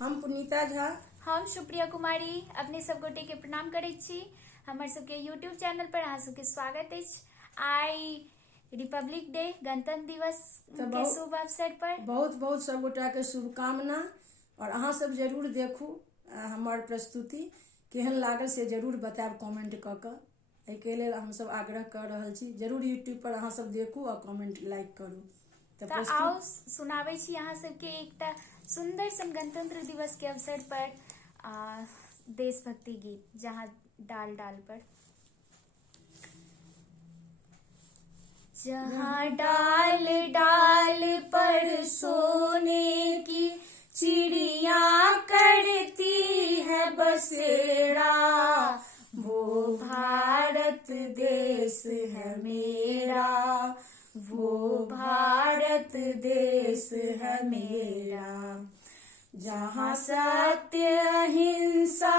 हम पुनीता झा। हम सुप्रिया कुमारी अपने सब गोटे के प्रणाम करैत छी। हमर सबके यूट्यूब चैनल पर अहाँ सबके स्वागत अछि। आइ रिपब्लिक डे गणतंत्र दिवस के शुभ अवसर पर बहुत बहुत सब गोटा के शुभकामना। और अहाँ सब जरूर देखू हमर प्रस्तुति केहन लागल से जरूर बताएब कमेंट कऽ कऽ। एहिके लेल हम सब आग्रह कर रहल छी, जरूर यूट्यूब पर अहाँ सब देखू और कमेंट लाइक करू। तो आओ सुनाबै छी अहाँ सबके एकटा सुंदर सन गणतंत्र दिवस के अवसर पर देशभक्ति गीत, जहाँ डाल डाल पर जहाँ डाल डाल पर सोने की चिड़िया करती है बसेरा, वो भारत देश है मेरा, वो भारत देश है मेरा। जहाँ सत्य अहिंसा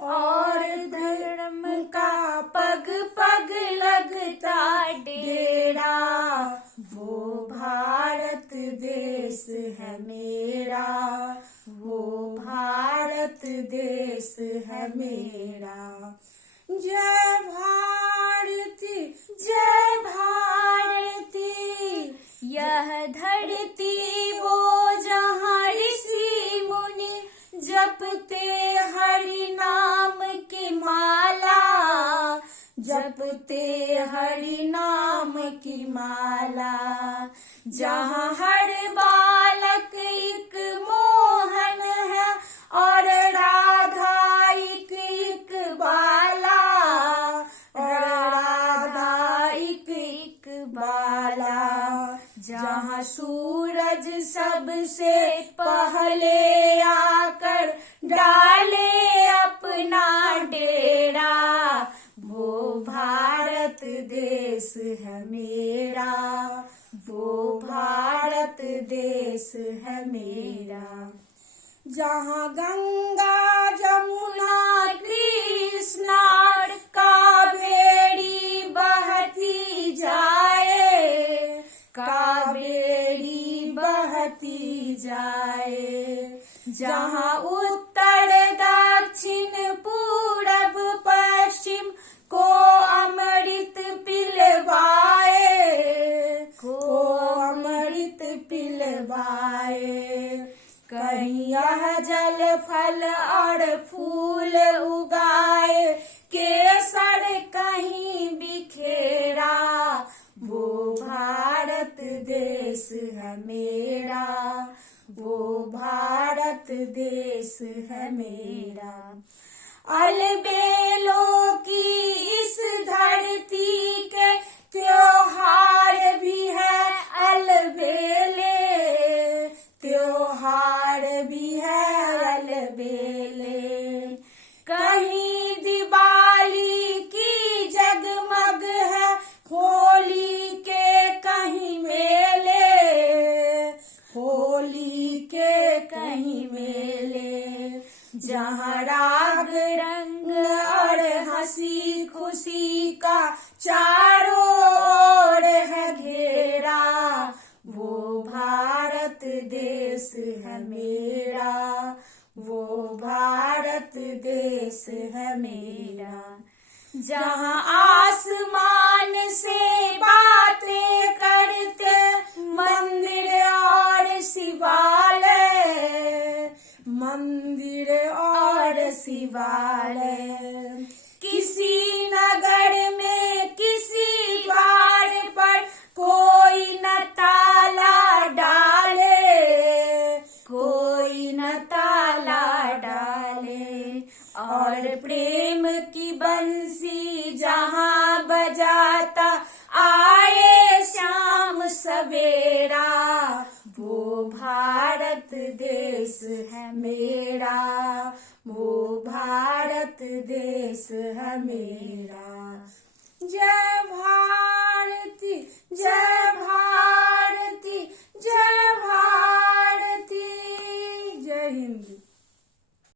और धर्म का पग पग लगता डेरा, वो भारत देश है मेरा, वो भारत देश है मेरा। जय भारती जय भारती, यह धरती वो जहाँ ऋषि मुनि जपते हरि नाम की माला, जपते हरि नाम की माला। जहाँ हर बालक एक मोहन है और राधा एक बाला, और राधा एक बाला। जहाँ सूरज सबसे पहले आकर डाले अपना डेरा, वो भारत देश है मेरा, वो भारत देश है मेरा। जहाँ गंगा जमुना कृष्णा कावेरी बहती जाए, कावेरी बहती जाए। जहाँ उत्तर दक्षिण पूरब पश्चिम को अमृत पिलवाए, को अमृत पिलवाए। कहीं यह जल फल और फूल उगाए, केसर कहीं बिखेरा, वो भारत देश है मेरा, वो भारत देश है मेरा। अलबेलों की इस धरती के त्योहार भी है अलबेले, त्योहार भी है अलबेले। कहीं दिवाली की जगमग है होली के कहीं मेले, होली के कहीं मेले। जहाँ राग रंग और हंसी खुशी का चारों ओर है घेरा, वो भारत देश है मेरा, वो भारत देश है मेरा। जहाँ आसमान से बातें करते मंदिर और शिवालय, मंदिर और शिवालय। किसी नगर में किसी द्वार पर कोई न ताला डाले, कोई न ताला डाले। और प्रेम की बंसी जहाँ बजाता आए शाम सवेरा, वो भारत देश है मेरा, वो भारत देश है मेरा। जय भारती जय भारती।